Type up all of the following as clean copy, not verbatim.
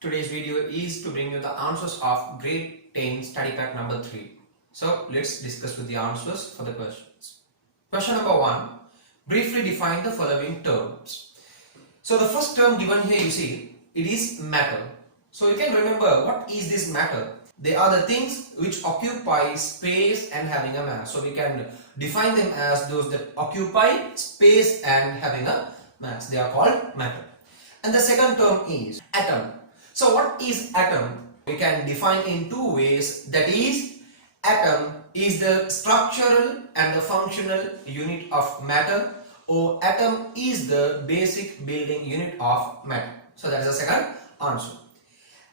Today's video is to bring you the answers of grade 10 study pack number 3. So let's discuss with the answers for the questions. Question number 1. Briefly define the following terms. So the first term given here, you see, it is matter. So you can remember what is this matter. They are the things which occupy space and having a mass. So we can define them as those that occupy space and having a mass. They are called matter. And the second term is atom. So what is atom? We can define in two ways. That is, atom is the structural and the functional unit of matter, or atom is the basic building unit of matter. So that is the second answer.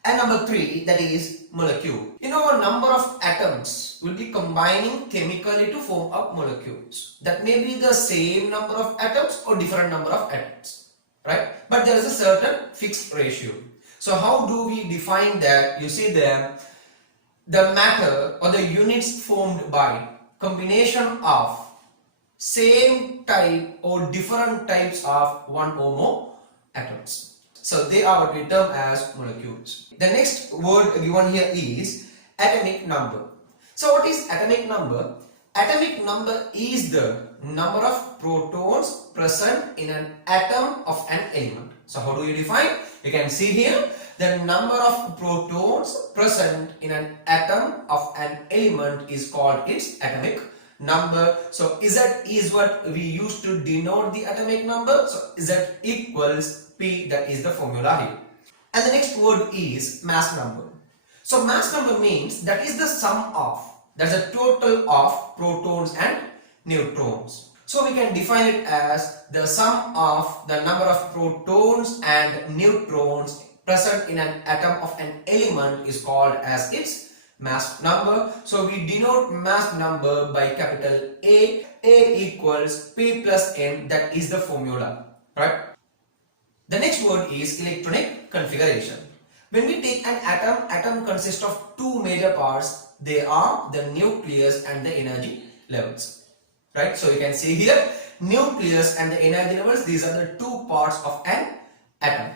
And number 3, that is molecule. You know, a number of atoms will be combining chemically to form up molecules. That may be the same number of atoms or different number of atoms, right? But there is a certain fixed ratio. So how do we define that? You see there, the matter or the units formed by combination of same type or different types of one or more atoms. So they are what we term as molecules. The next word given here is atomic number. So what is atomic number? Atomic number is the number of protons present in an atom of an element. So how do you define? You can see here the number of protons present in an atom of an element is called its atomic number. So Z is what we use to denote the atomic number. So Z equals P, that is the formula here. And the next word is mass number. So mass number means that is the sum of, that's a total of protons and neutrons. So we can define it as the sum of the number of protons and neutrons present in an atom of an element is called as its mass number. So we denote mass number by capital A. A equals P plus M, that is the formula, right? The next word is electronic configuration. When we take an atom consists of two major parts. They are the nucleus and the energy levels, right? So you can see here, nucleus and the energy levels, these are the two parts of an atom.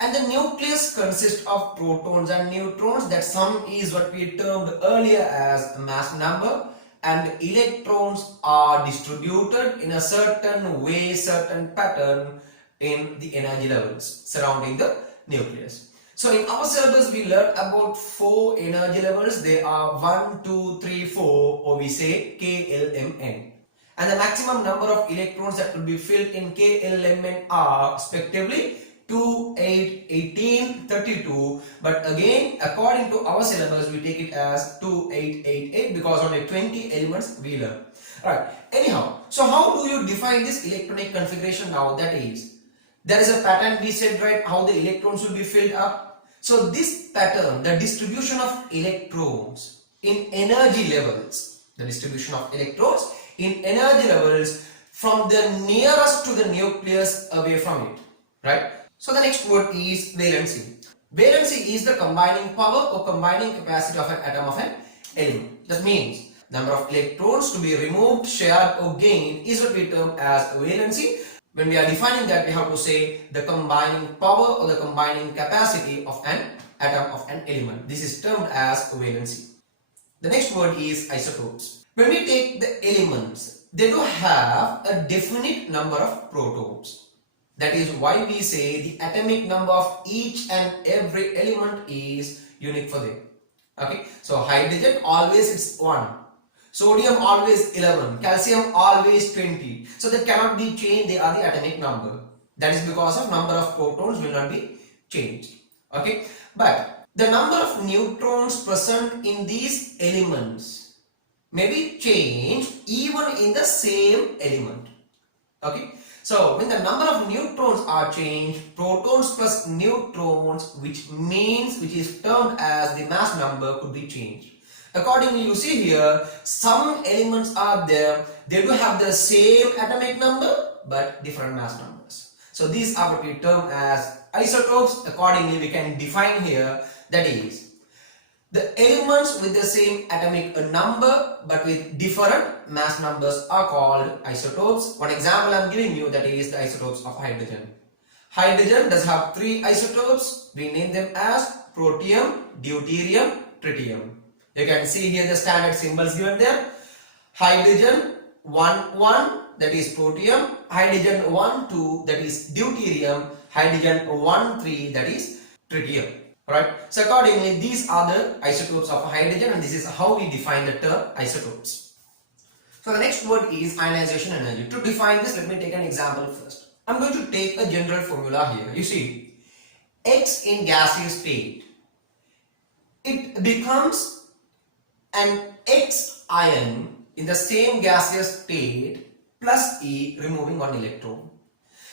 And the nucleus consists of protons and neutrons. That sum is what we termed earlier as mass number. And electrons are distributed in a certain way, certain pattern in the energy levels surrounding the nucleus. So in our syllabus we learned about 4 energy levels. They are 1, 2, 3, 4, or we say K, L, M, N. And the maximum number of electrons that could be filled in K, L, M, N are respectively 2, 8, 18, 32. But again, according to our syllabus, we take it as 2, 8, 8, 8 because only 20 elements we learn. Right. Anyhow, so how do you define this electronic configuration now? That is, there is a pattern we said, right, how the electrons will be filled up. So this pattern, the distribution of electrons in energy levels, the distribution of electrons in energy levels from the nearest to the nucleus away from it, right? So the next word is valency. Valency is the combining power or combining capacity of an atom of an element. That means number of electrons to be removed, shared or gained is what we term as valency. When we are defining that, we have to say the combining power or the combining capacity of an atom of an element. This is termed as valency. The next word is isotopes. When we take the elements, they do have a definite number of protons. That is why we say the atomic number of each and every element is unique for them. Okay, so hydrogen always is 1. Sodium always 11, calcium always 20. So that cannot be changed, they are the atomic number. That is because of number of protons will not be changed. Okay, but the number of neutrons present in these elements may be changed even in the same element. Okay, so when the number of neutrons are changed, protons plus neutrons, which is termed as the mass number, could be changed. Accordingly, you see here, some elements are there, they do have the same atomic number but different mass numbers. So these are what we term as isotopes. Accordingly, we can define here, that is, the elements with the same atomic number but with different mass numbers are called isotopes. One example I am giving you, that is the isotopes of hydrogen. Hydrogen does have three isotopes. We name them as protium, deuterium, tritium. You can see here the standard symbols given there. Hydrogen 1 1, that is protium. Hydrogen 1 2, that is deuterium. Hydrogen 1 3, that is tritium. Alright. So accordingly, these are the isotopes of hydrogen, and this is how we define the term isotopes. So the next word is ionization energy. To define this, let me take an example first. I'm going to take a general formula here. You see, X in gaseous state, it becomes an X ion in the same gaseous state plus E, removing one electron.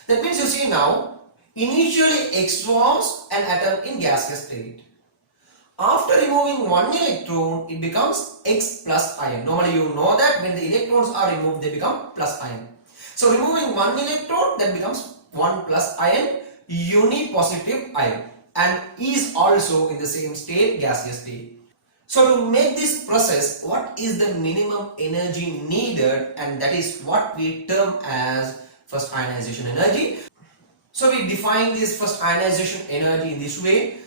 That means, you see now, initially X was an atom in gaseous state. After removing one electron, it becomes X plus ion. Normally you know that when the electrons are removed, they become plus ion. So removing one electron, that becomes 1 plus ion, unipositive ion, and is also in the same state, gaseous state. So to make this process, what is the minimum energy needed, and that is what we term as first ionization energy. So we define this first ionization energy in this way.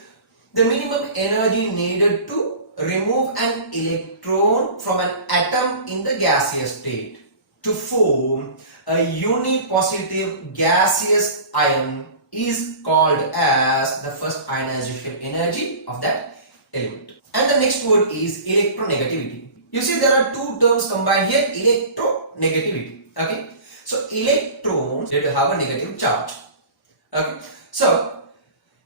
The minimum energy needed to remove an electron from an atom in the gaseous state to form a unipositive gaseous ion is called as the first ionization energy of that element. And the next word is electronegativity. You see, there are two terms combined here, electronegativity. Okay, so electrons, they have a negative charge. Okay, so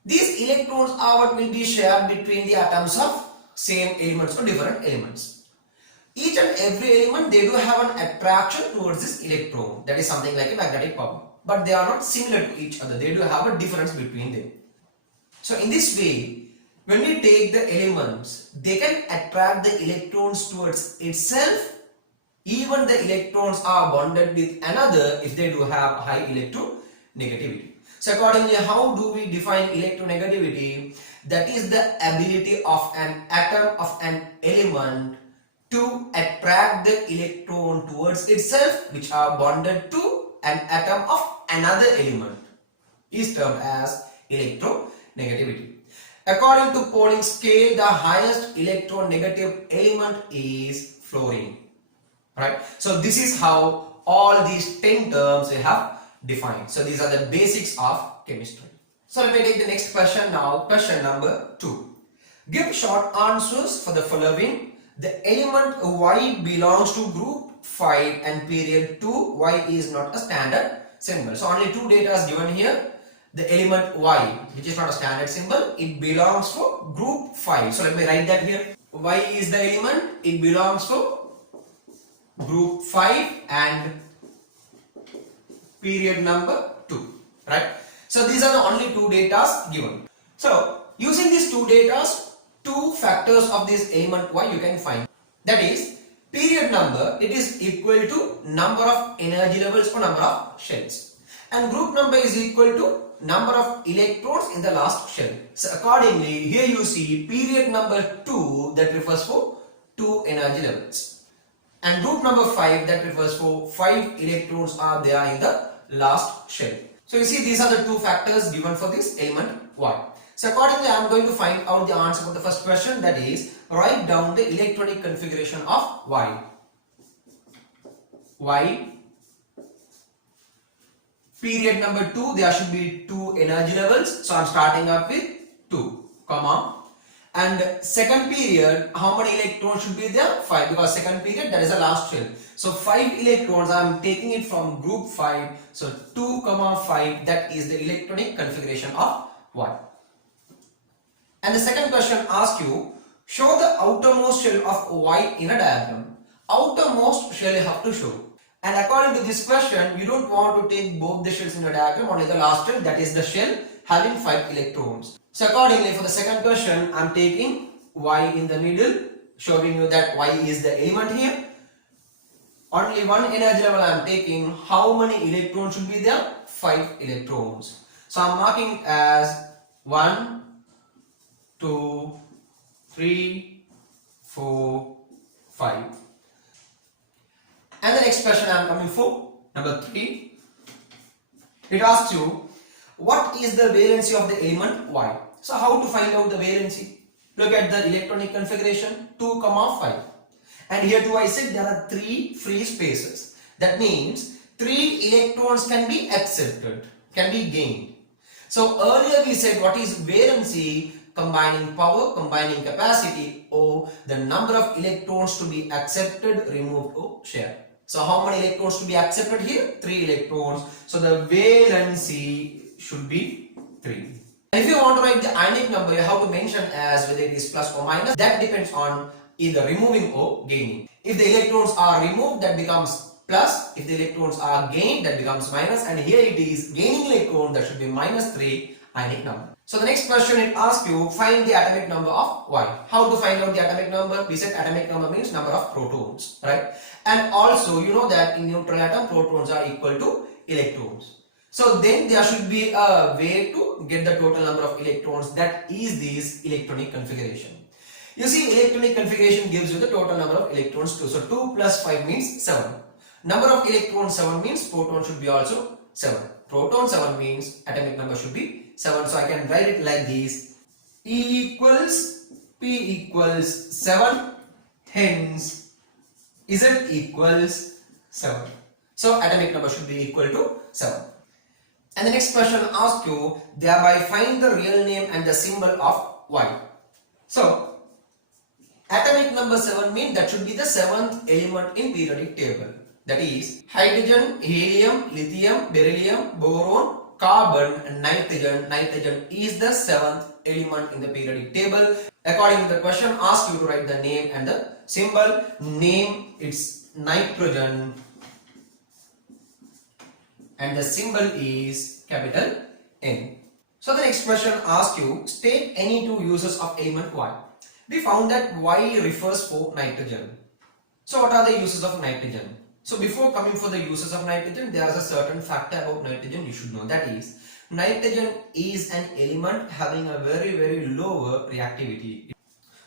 these electrons are what will be shared between the atoms of same elements or different elements. Each and every element, they do have an attraction towards this electron. That is something like a magnetic power. But they are not similar to each other. They do have a difference between them. So in this way, when we take the elements, they can attract the electrons towards itself. Even the electrons are bonded with another if they do have high electronegativity. So accordingly, how do we define electronegativity? That is the ability of an atom of an element to attract the electron towards itself, which are bonded to an atom of another element, is termed as electronegativity. According to Pauling scale, the highest electronegative element is fluorine. Right? So this is how all these 10 terms we have defined. So these are the basics of chemistry. So let me take the next question now. Question number 2. Give short answers for the following. The element Y belongs to group 5 and period 2. Y is not a standard symbol. So only two data is given here. The element Y, which is not a standard symbol, it belongs to group 5. So let me write that here. Y is the element, it belongs to group 5 and period number 2. Right? So these are the only two data given. So using these two data, two factors of this element Y you can find. That is, period number, it is equal to number of energy levels or number of shells. And group number is equal to number of electrons in the last shell. So accordingly, here you see period number 2, that refers to 2 energy levels. And group number 5, that refers to 5 electrons are there in the last shell. So you see, these are the two factors given for this element Y. So accordingly, I am going to find out the answer for the first question, that is, write down the electronic configuration of Y. Y, period number 2, there should be 2 energy levels. So I am starting up with 2, comma. And second period, how many electrons should be there? 5, because second period, that is the last shell. So 5 electrons, I am taking it from group 5. So 2, 5, that is the electronic configuration of Y. And the second question asks you, show the outermost shell of Y in a diagram. Outermost shell you have to show. And according to this question, you don't want to take both the shells in the diagram, only the last shell, that is the shell having 5 electrons. So accordingly, for the second question, I am taking Y in the middle, showing you that Y is the element here. Only one energy level I am taking. How many electrons should be there? 5 electrons. So I am marking as 1, 2, 3, 4, 5. And the next question I am coming for, number 3. It asks you, what is the valency of the element Y? So how to find out the valency? Look at the electronic configuration 2, 5. And here too I said there are 3 free spaces. That means 3 electrons can be accepted, can be gained. So earlier we said what is valency? Combining power, combining capacity, or the number of electrons to be accepted, removed, or shared. So how many electrons to be accepted here? 3 electrons. So the valency should be 3. And if you want to write the ionic number, you have to mention as whether it is plus or minus. That depends on either removing or gaining. If the electrons are removed, that becomes plus. If the electrons are gained, that becomes minus. And here it is gaining electron, that should be minus 3 ionic number. So the next question it asks you, find the atomic number of Y. How to find out the atomic number? We said atomic number means number of protons, right? And also you know that in neutral atom protons are equal to electrons. So then there should be a way to get the total number of electrons, that is this electronic configuration. You see, electronic configuration gives you the total number of electrons too. So 2 plus 5 means 7. Number of electrons 7 means proton should be also 7. Proton 7 means atomic number should be 7. So I can write it like this. E equals P equals 7. Hence Z equals 7. So atomic number should be equal to 7. And the next question asks you, thereby find the real name and the symbol of Y. So atomic number 7 means that should be the 7th element in periodic table. That is hydrogen, helium, lithium, beryllium, boron, carbon, and nitrogen. Nitrogen is the 7th element in the periodic table. According to the question, asks you to write the name and the symbol. Name, it's nitrogen, and the symbol is capital N. So the next question asks you, state any 2 uses of element Y. We found that Y refers for nitrogen. So what are the uses of nitrogen? So before coming for the uses of nitrogen, there is a certain factor about nitrogen you should know. That is, nitrogen is an element having a very lower reactivity.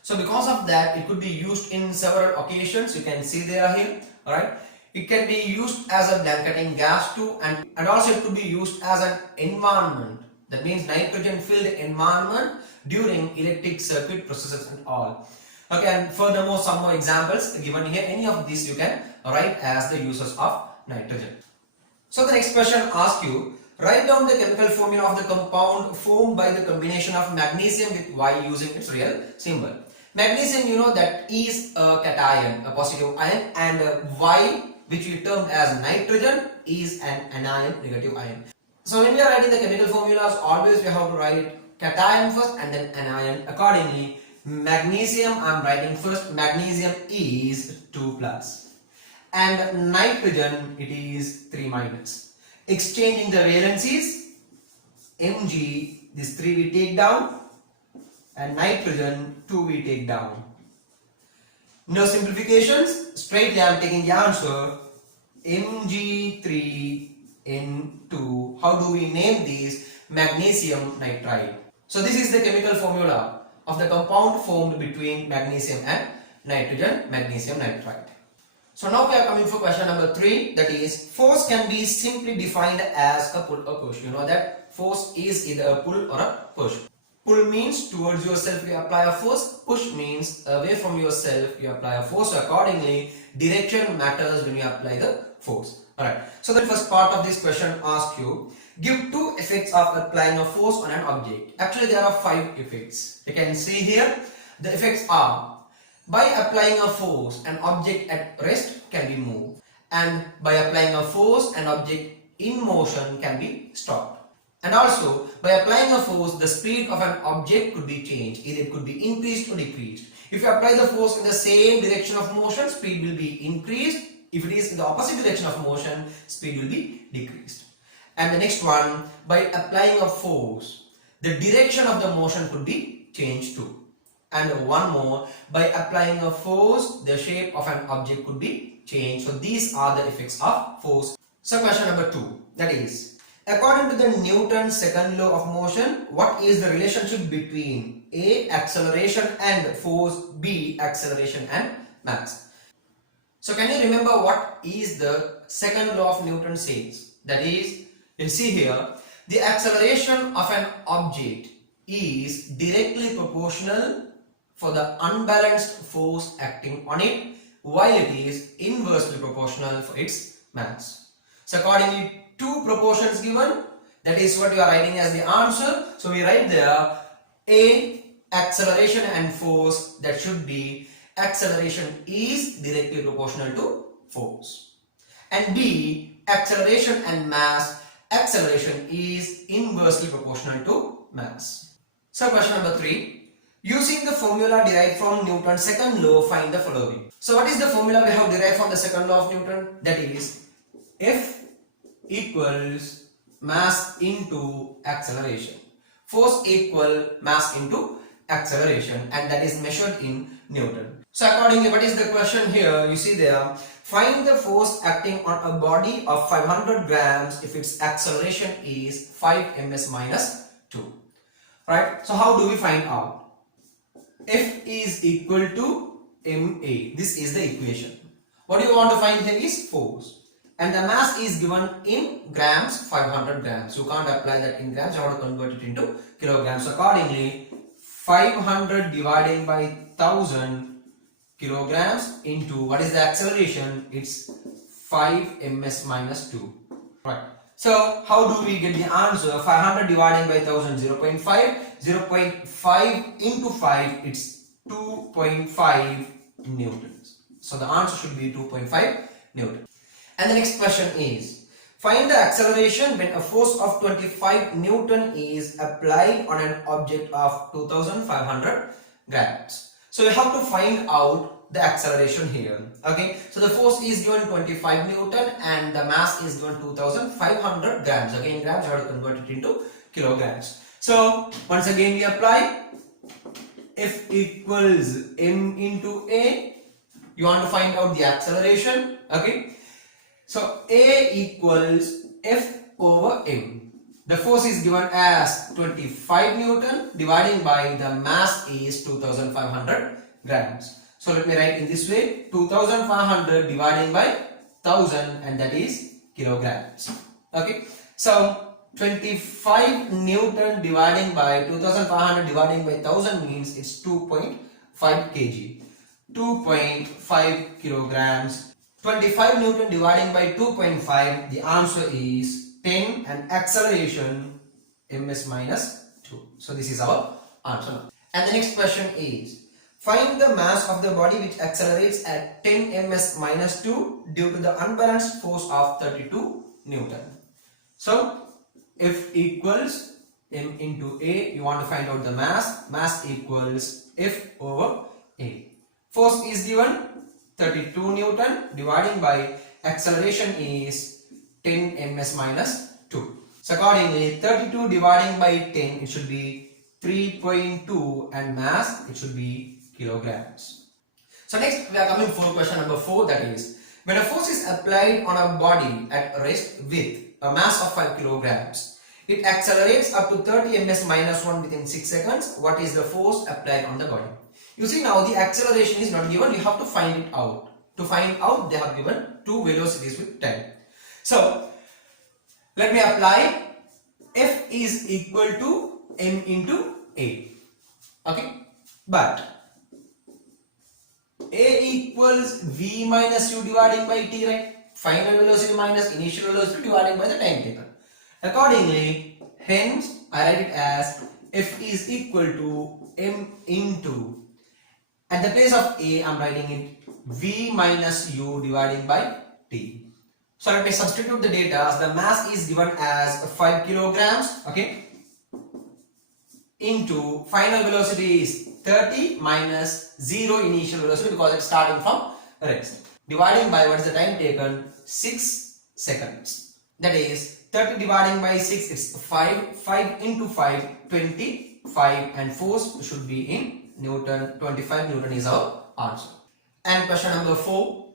So because of that, it could be used in several occasions. You can see they are here. Alright. It can be used as a blanketing gas too, and also it could be used as an environment. That means nitrogen filled environment during electric circuit processes and all. Okay, and furthermore some more examples given here. Any of these you can write as the uses of nitrogen. So the next question asks you, write down the chemical formula of the compound formed by the combination of magnesium with Y using its real symbol. Magnesium, you know, that is a cation, a positive ion, and Y, which we termed as nitrogen, is an anion, negative ion. So when we are writing the chemical formulas, always we have to write cation first and then anion. Accordingly, magnesium I am writing first. Magnesium is 2 plus, and nitrogen it is 3 minus. Exchanging the valencies, Mg, this 3 we take down, and nitrogen 2 we take down. No simplifications, straightly I am taking the answer Mg3N2. How do we name these? Magnesium nitride. So this is the chemical formula of the compound formed between magnesium and nitrogen, magnesium nitride. So now we are coming for question number 3, that is, force can be simply defined as a pull or push. You know that force is either a pull or a push. Pull means towards yourself you apply a force, push means away from yourself you apply a force. So accordingly, direction matters when you apply the force. Alright, so the first part of this question asks you, give 2 effects of applying a force on an object. Actually there are 5 effects. You can see here, the effects are, by applying a force, an object at rest can be moved, and by applying a force, an object in motion can be stopped. And also, by applying a force, the speed of an object could be changed, either it could be increased or decreased. If you apply the force in the same direction of motion, speed will be increased. If it is in the opposite direction of motion, speed will be decreased. And the next one, by applying a force, the direction of the motion could be changed too. And one more, by applying a force, the shape of an object could be changed. So these are the effects of force. So question number 2, that is, according to the Newton's second law of motion, what is the relationship between A, acceleration and force, B, acceleration and mass? So can you remember what is the second law of Newton says? That is, you'll see here, The acceleration of an object is directly proportional for the unbalanced force acting on it, while it is inversely proportional for its mass. So accordingly, two proportions given, that is what you are writing as the answer. So we write there A, acceleration and force, that should be acceleration is directly proportional to force. And B, acceleration and mass, acceleration is inversely proportional to mass. So question number 3. Using the formula derived from Newton's second law, find the following. So what is the formula we have derived from the second law of Newton? That is F equals mass into acceleration. Force equal mass into acceleration, and that is measured in Newton. So accordingly, what is the question here? You see there, find the force acting on a body of 500 grams if its acceleration is 5 ms minus 2. Right? So how do we find out? F is equal to ma. This is the equation. What you want to find here is force. And the mass is given in grams, 500 grams. You can't apply that in grams, you have to convert it into kilograms. Accordingly, 500 dividing by 1000 kilograms into what is the acceleration? It's 5 ms minus 2. Right. So how do we get the answer? 500 dividing by 1000, 0.5. 0.5 into 5, it's 2.5 newtons. So the answer should be 2.5 newtons. And the next question is, find the acceleration when a force of 25 newton is applied on an object of 2500 grams. So we have to find out the acceleration here. Okay, so the force is given 25 newton and the mass is given 2500 grams. Again, grams, you have to convert it into kilograms. So once again we apply F equals m into a. You want to find out the acceleration. Okay, so A equals F over m. The force is given as 25 newton dividing by the mass is 2500 grams. So let me write in this way, 2500 dividing by 1000, and that is kilograms. Okay, so 25 newton dividing by 2500 dividing by 1000 means it's 2.5 kg. 2.5 kilograms. 25 newton dividing by 2.5, the answer is 10, and acceleration ms minus 2. So this is our answer. And the next question is, find the mass of the body which accelerates at 10 ms minus 2 due to the unbalanced force of 32 newton. So F equals m into a. You want to find out the mass. Mass equals F over a. Force is given 32 newton dividing by acceleration is 10 ms minus 2. So accordingly, 32 dividing by 10, it should be 3.2, and mass, it should be kilograms. So next we are coming for question number 4, that is, when a force is applied on a body at rest with a mass of 5 kilograms, it accelerates up to 30 ms minus 1 within 6 seconds. What is the force applied on the body? You see, now the acceleration is not given, you have to find it out. To find out, they have given two velocities with time. So let me apply. F is equal to m into a. Okay, but a equals v minus u dividing by t, right? Final velocity minus initial velocity dividing by the time taken. Accordingly, hence I write it as F is equal to m into, at the place of a I am writing it v minus u dividing by t. So let me substitute the data. So the mass is given as 5 kilograms, okay, into final velocity is 30 minus 0 initial velocity because it's starting from rest, dividing by what is the time taken, 6 seconds. That is 30 dividing by 6 is 5, 5 into 5, 25, and force should be in Newton. 25 Newton is our answer. And question number 4,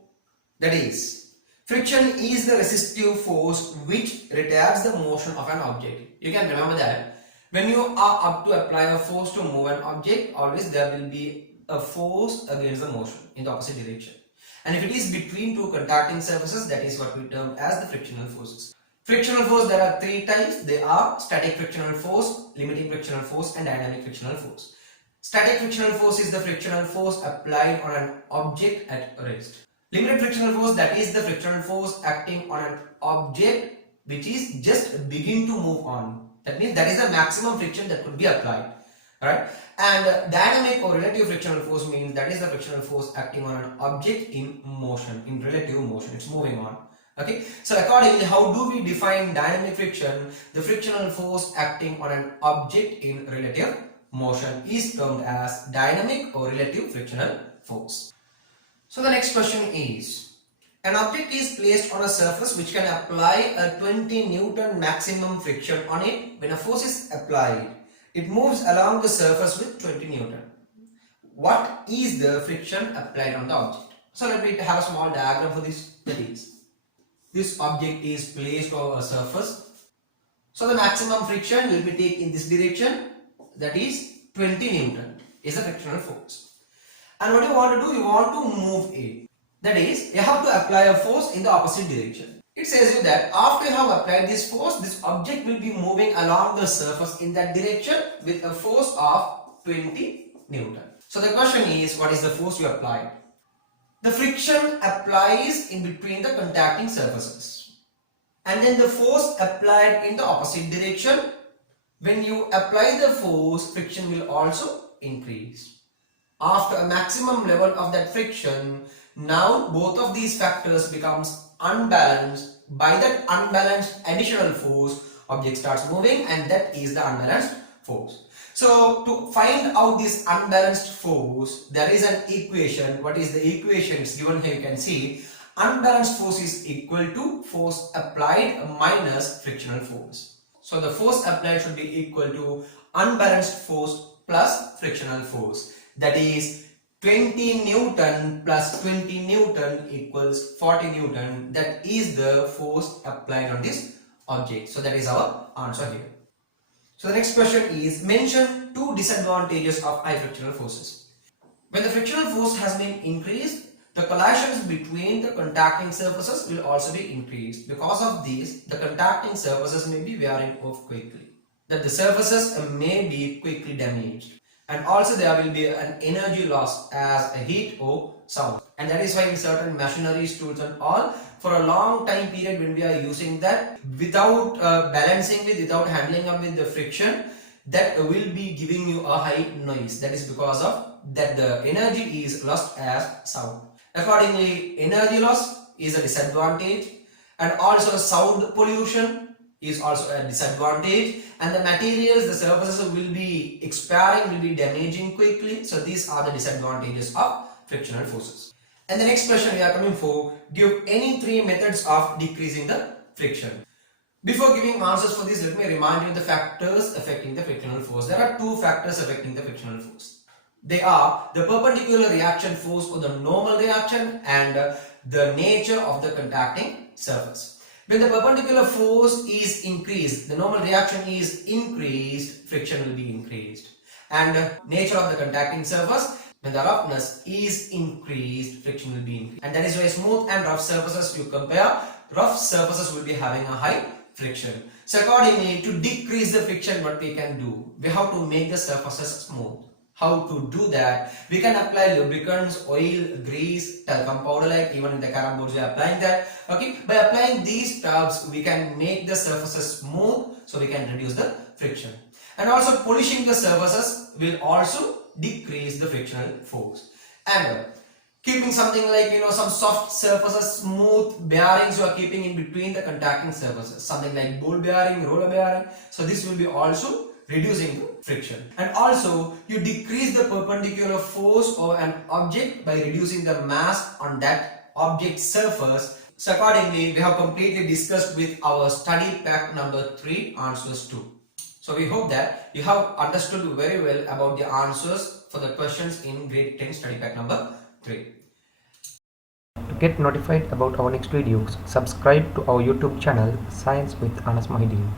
that is, friction is the resistive force which retards the motion of an object. You can remember that when you are up to apply a force to move an object, always there will be a force against the motion in the opposite direction. And if it is between two contacting surfaces, that is what we term as the frictional forces. Frictional force, there are three types. They are static frictional force, limiting frictional force, and dynamic frictional force. Static frictional force is the frictional force applied on an object at rest. Limited frictional force, that is the frictional force acting on an object which is just begin to move on. That means that is the maximum friction that could be applied. Alright. And dynamic or relative frictional force means that is the frictional force acting on an object in motion, in relative motion. It's moving on. Okay, so accordingly, how do we define dynamic friction? The frictional force acting on an object in relative motion is termed as dynamic or relative frictional force. So the next question is, an object is placed on a surface which can apply a 20 Newton maximum friction on it. When a force is applied, it moves along the surface with 20 Newton. What is the friction applied on the object? So let me have a small diagram for this. That is, this object is placed over a surface. So the maximum friction will be taken in this direction, that is 20 Newton is the frictional force. And what you want to do, you want to move it. That is, you have to apply a force in the opposite direction. It says you that after you have applied this force, this object will be moving along the surface in that direction with a force of 20 Newton. So the question is, what is the force you applied? The friction applies in between the contacting surfaces, and then the force applied in the opposite direction. When you apply the force, friction will also increase. After a maximum level of that friction, now both of these factors becomes unbalanced. By that unbalanced additional force, object starts moving, and that is the unbalanced force. So to find out this unbalanced force, there is an equation. What is the equation? It's given here, you can see. Unbalanced force is equal to force applied minus frictional force. So the force applied should be equal to unbalanced force plus frictional force. That is 20 Newton plus 20 Newton equals 40 Newton. That is the force applied on this object. So that is our answer here. So the next question is, mention two disadvantages of high frictional forces. When the frictional force has been increased, the collisions between the contacting surfaces will also be increased. Because of this, the contacting surfaces may be wearing off quickly. That the surfaces may be quickly damaged. And also there will be an energy loss as a heat or sound. And that is why in certain machineries, tools and all, for a long time period when we are using that, without balancing with, without handling up with the friction, that will be giving you a high noise. That is because of that the energy is lost as sound. Accordingly, energy loss is a disadvantage, and also sound pollution is also a disadvantage, and the materials, the surfaces will be expiring, will be damaging quickly. So these are the disadvantages of frictional forces. And the next question we are coming for, give any three methods of decreasing the friction. Before giving answers for this, let me remind you the factors affecting the frictional force. There are two factors affecting the frictional force. They are the perpendicular reaction force or the normal reaction, and the nature of the contacting surface. When the perpendicular force is increased, the normal reaction is increased, friction will be increased. And nature of the contacting surface, when the roughness is increased, friction will be increased. And that is why smooth and rough surfaces, you compare, rough surfaces will be having a high friction. So accordingly, to decrease the friction, what we can do, we have to make the surfaces smooth. How to do that? We can apply lubricants, oil, grease, talcum powder, like even in the carom boards we are applying that. Okay, by applying these stuffs, we can make the surfaces smooth, so we can reduce the friction. And also polishing the surfaces will also decrease the frictional force. And keeping something like, some soft surfaces, smooth bearings you are keeping in between the contacting surfaces, something like ball bearing, roller bearing. So this will be also reducing the friction. And also you decrease the perpendicular force of an object by reducing the mass on that object surface. So accordingly, we have completely discussed with our study pack number 3 answers 2. So we hope that you have understood very well about the answers for the questions in grade 10 study pack number 3. To get notified about our next videos, subscribe to our YouTube channel Science with Anas Mohideen.